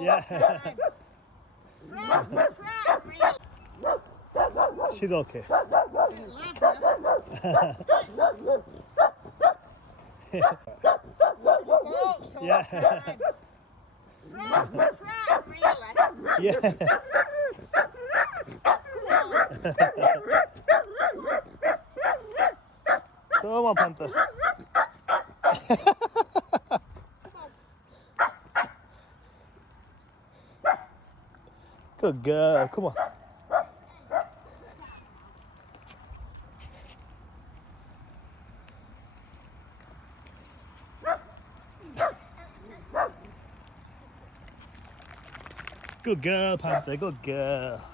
Yeah. time. Frog, really. She's okay. Sports all Yeah. time. Frog, really. Yeah. Come on, panther. Good girl. Come on. Good girl, panther. Good girl.